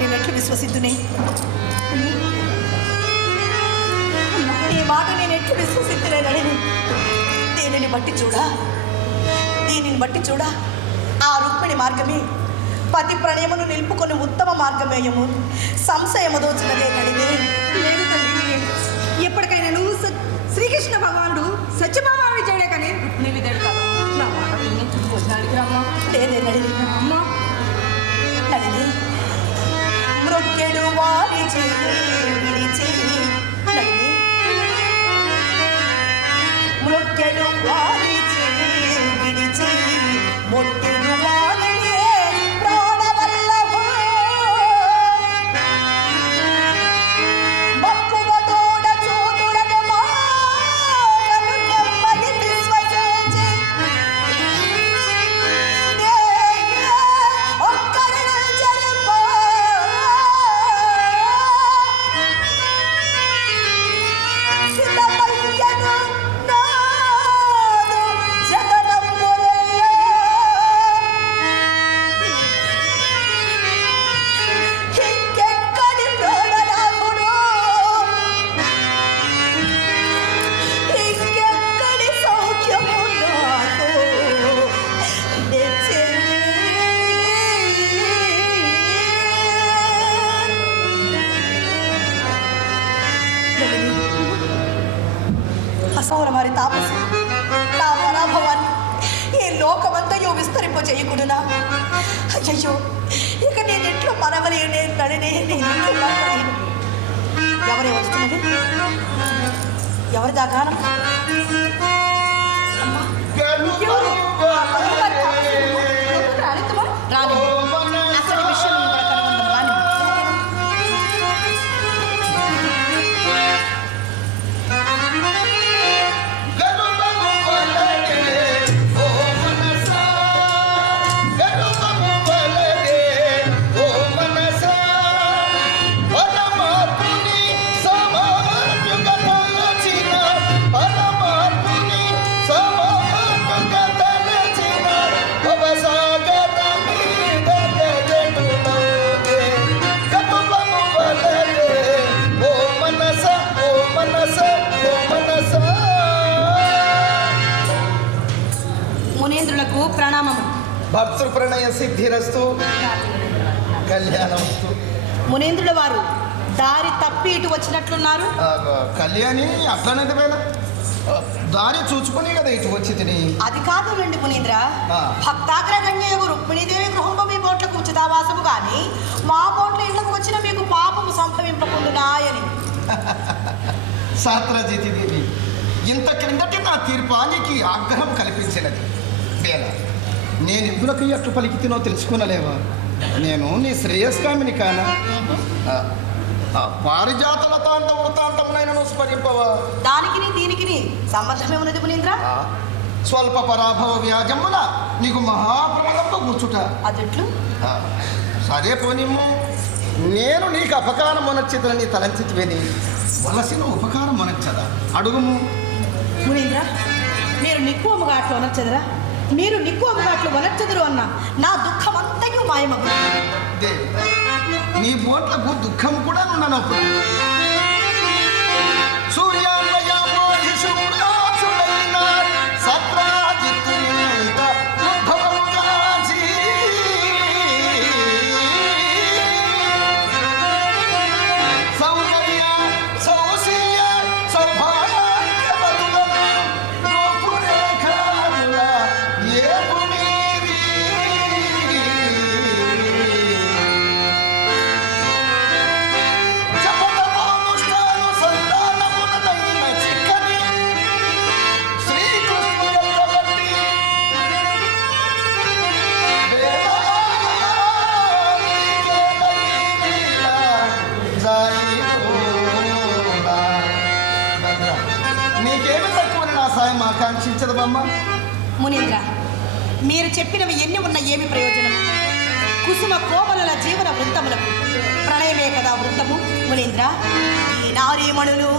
నేను ఎట్లు విశ్వసిద్దునే? నీ మాట నేను ఎట్లు విశ్వసిద్దులేనని దీనిని బట్టి చూడా? దీనిని బట్టి చూడా? ఆ రుక్మిణి మార్గమే. పతి ప్రణయమును నిలుపుకొని ఉత్తమ మార్గమేయము. సంశయము దోచినదే నడిదే లేదు తల్లి చేయకూడదా అయ్యో ఇక నేను ఎట్లా మరవలేనే ఎవరే వస్తుంది ఎవరి దాకా రాలేదు. మునేంద్రులకు ప్రణామము భక్తృ ప్రణయ సిద్ధిరస్తు. కళ్యాణమస్తు. మునేంద్రుల వారు దారి తప్పి ఇటు వచ్చినట్లున్నారు. కళ్యాణి అట్లనేది ఆ, దారి చూచుకొని కదా ఇటు వచ్చి తిని. అది కాదు రండి మునీంద్ర. భక్తాగ్రగణ్యకు రుక్మిణీదేవి గృహంలో మీ బోట్లకు ఉచితావాసము కానీ మా బోట్ల ఇళ్ళకు వచ్చిన మీకు పాపము సంభవింపకుండునాయని. శాస్త్రజితి దేవి ఇంత క్రిందటి నా తీర్పానికి ఆగ్రహం కల్పించినది. వేళ. నేను ఎందులకు ఎట్లు పలికితినో తెలుసుకునలేవా? నేను నీ శ్రేయస్కామిని కానా? వృత్తాంతమునైనను స్మరింపవా? సంబంధమే ఉన్నది ఆ, స్వల్ప పరాభవ వ్యాజమున నీకు మహాప్రమదంతో కూర్చుట. అదెట్లు? సరే పోనిమ్ము. నేను నీకు అపకారం మొనచ్చితని తలంచితివేని. వలసిన ఉపకారం మొనచ్చదా అడుగుము. మునీంద్ర మీరు నిక్కువముగా అట్లు అనొచ్చదురా మీరు నిక్కు అట్లు వలర్చదురు అన్న. నా దుఃఖమంతయు మాయమగు నీ బోట్లకు దుఃఖం కూడా ఉండనప్పుడు ఆకాంక్షించదు మునీంద్ర మీరు చెప్పినవి ఎన్ని ఉన్న ఏమి ప్రయోజనం. కుసుమ కోమలల జీవన వృత్తములకు ప్రణయమే కదా వృత్తము. మునీంద్ర ఈ నారీమణులు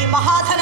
ఈ మహాధనములు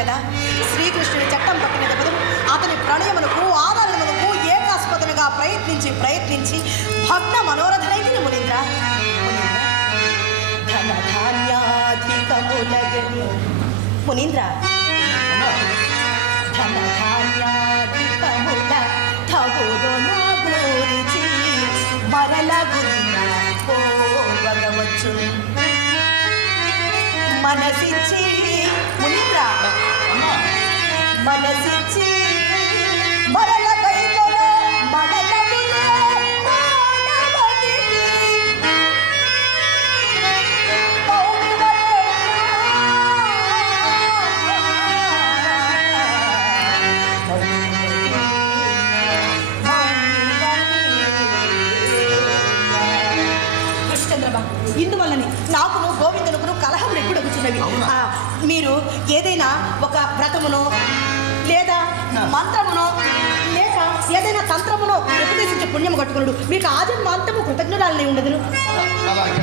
కదా? శ్రీకృష్ణుడి చట్టం పక్కన దెబ్బలు అతని ప్రణయమునకు ఆదరణమునకు ఏకాస్పదనుగా ప్రయత్నించి ప్రయత్నించి భక్త మనోరథనైంది మునీంద్ర. మునీంద్ర ధన ధాన్యాధికములగని మునీంద్ర. ధన ధాన్యాధికముల తగుదొన గూరిచి మరల గురిన పోవగవచ్చు మనసిచ్చి మనసిచ్చి కట్టుకున్నాడు మీకు ఆజన్మాంతము కృతజ్ఞురాలని ఉండదును. అలాగే.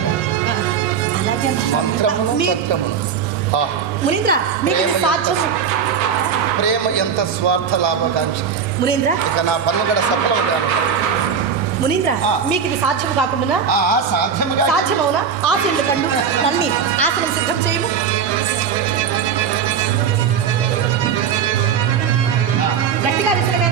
మునీంద్ర మీకు ఇది ప్రేమ ఎంత స్వార్థ లాభకాంక్ష. మునీంద్ర. ఇక నా పన్నుగడ సఫలం కాదు మునీంద్ర. మీకు ఇది సాధ్యం కాకుండా సాధ్యమవునా? ఆశలు కండు నల్లి ఆసనం సిద్ధం చేయము. గట్టిగా విసిరవే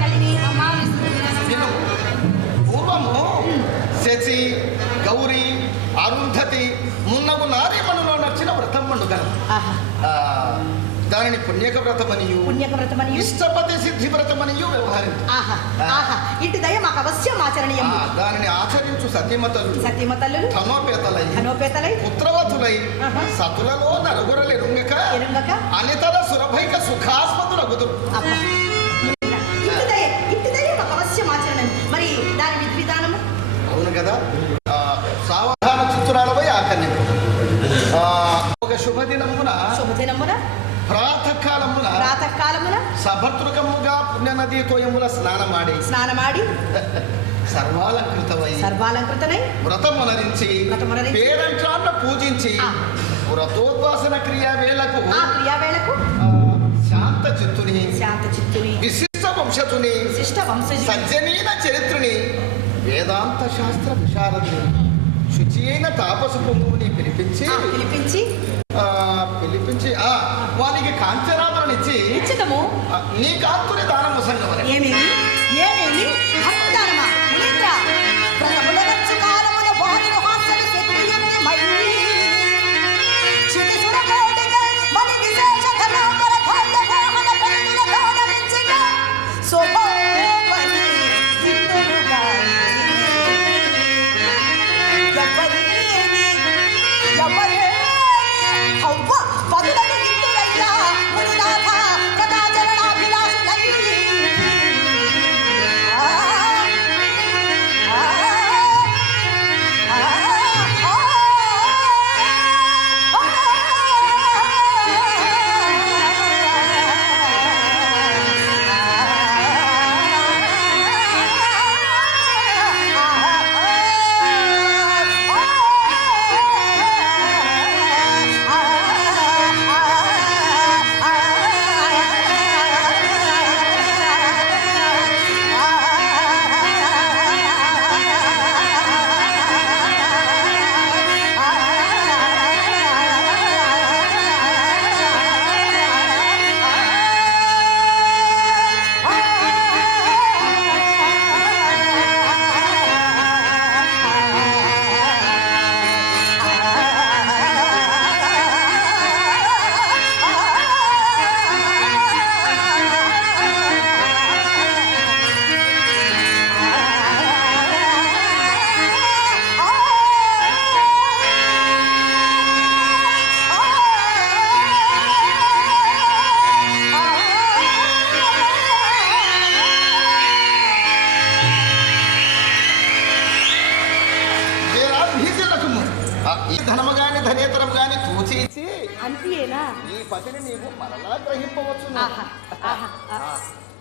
పుణ్యక వ్రతమనియు పుణ్యక వ్రతమని ఇష్టపతి సిద్ధి వ్రతమనియు వ్యవహరించు ఆహా ఆహా. ఇంటి దయ మాకు అవశ్యం ఆచరణీయం. దానిని ఆచరించు సత్యమతలు సత్యమ తల్లులు ధనోపేతలై. అనోపేతలై పుత్రవతులై. సతులలో నలుగురలెరుంగక ఎరుంగక. అనితర సురభైక అవశ్యం ఆచరణ. మరి దాని విధి విధానము? కదా? సావధాన చిత్రాలపై ఆకర్ణింపు. ఒక శుభదినమున శుభదినమున ప్రాతకాలమున ప్రాతకాలమున సభద్రుకముగా పుణ్యనదీ తోయముల స్నానమాడి. స్నానమాడి. సర్వాలంకృతమై. సర్వాలంకృతనై. వ్రతమునరించి పేరంటాన్న పూజించి. వ్రతోద్వాసన క్రియా వేళకు ఆ క్రియావేళకు శాంత చిత్తుని శాంత చిత్తుని విశిష్ట వంశతుని విశిష్ట వంశజు సజ్జనీన చరిత్రుని వేదాంత శాస్త్ర విశారదుని శుచి అయిన తాపసు పొంగుని పిలిపించి పిలిపించి పిలిపించి ఆ వానికి కాంచనాదులనిచ్చి ఇచ్చితము ఆ, నీ కాంతుని దానము సంగమని. ఏమేమి? ఏమేమి?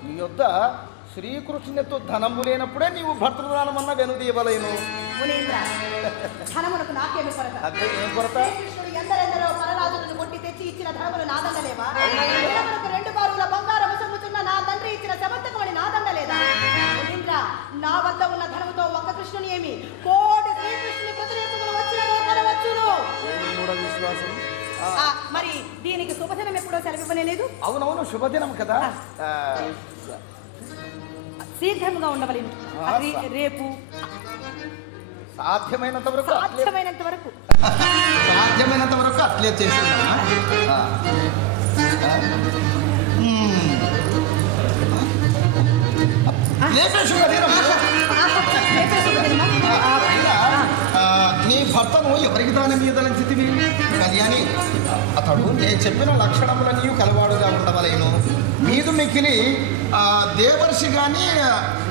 నీ యొద్ద శ్రీకృష్ణునితో ధనము లేనప్పుడే నీవు భర్తృదానమన్న వెనుదీయవలేను అదే ఏం కొరత? శ్రీకృష్ణుడు ఎందరెందరో పరరాజులను కొట్టి తెచ్చి ఇచ్చిన ధనములు నాదండలేవా? వీరమునకు రెండు బారుల సొమ్ముతున్న నా తండ్రి ఇచ్చిన సమర్థకమని నాదండలేదా? మునీంద్ర నా వద్ద ఉన్న ధనముతో ఒక్క కృష్ణుని ఏమి? కోటి మరి దీనికి శుభదినం ఎప్పుడో సెలవివ్వలేదు అవునవును శుభదినం కదా ఆ, శీఘ్రముగా ఉండవలేను అది రేపు సాధ్యమైనంత వరకు సాధ్యమైనంత వరకు సాధ్యమైనంత వరకు అట్లే చేస్తున్నామా ఆ. ఆ. మ్మ్. లేపే శుభదినం. రేపే శుభదినమా? ఆ, అయినా, ఆ, నీ భర్తను ఎవరికి దాని మీద లంచితివి కళ్యాణి అతడు నేను చెప్పిన లక్షణములన్నీ కలవాడుగా ఉండవలేను. మీదు మిక్కిలి ఆ, దేవర్షి కానీ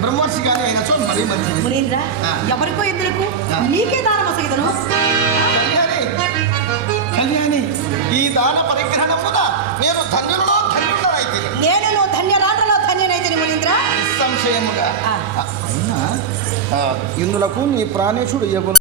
బ్రహ్మర్షి కానీ అయినచో మరీ మంచిది. ఎవరికో ఆ. నీకే దానం అసగిదను కళ్యాణి కళ్యాణి ఈ దాన పరిగ్రహణమున నేను ధన్యులలో ధన్యుడనైతే నేను ధన్యరాటలో ధన్యనైతిని మునీంద్ర? నిస్సంశయముగా. అయినా ఇందులకు నీ ప్రాణేశుడు ఎగును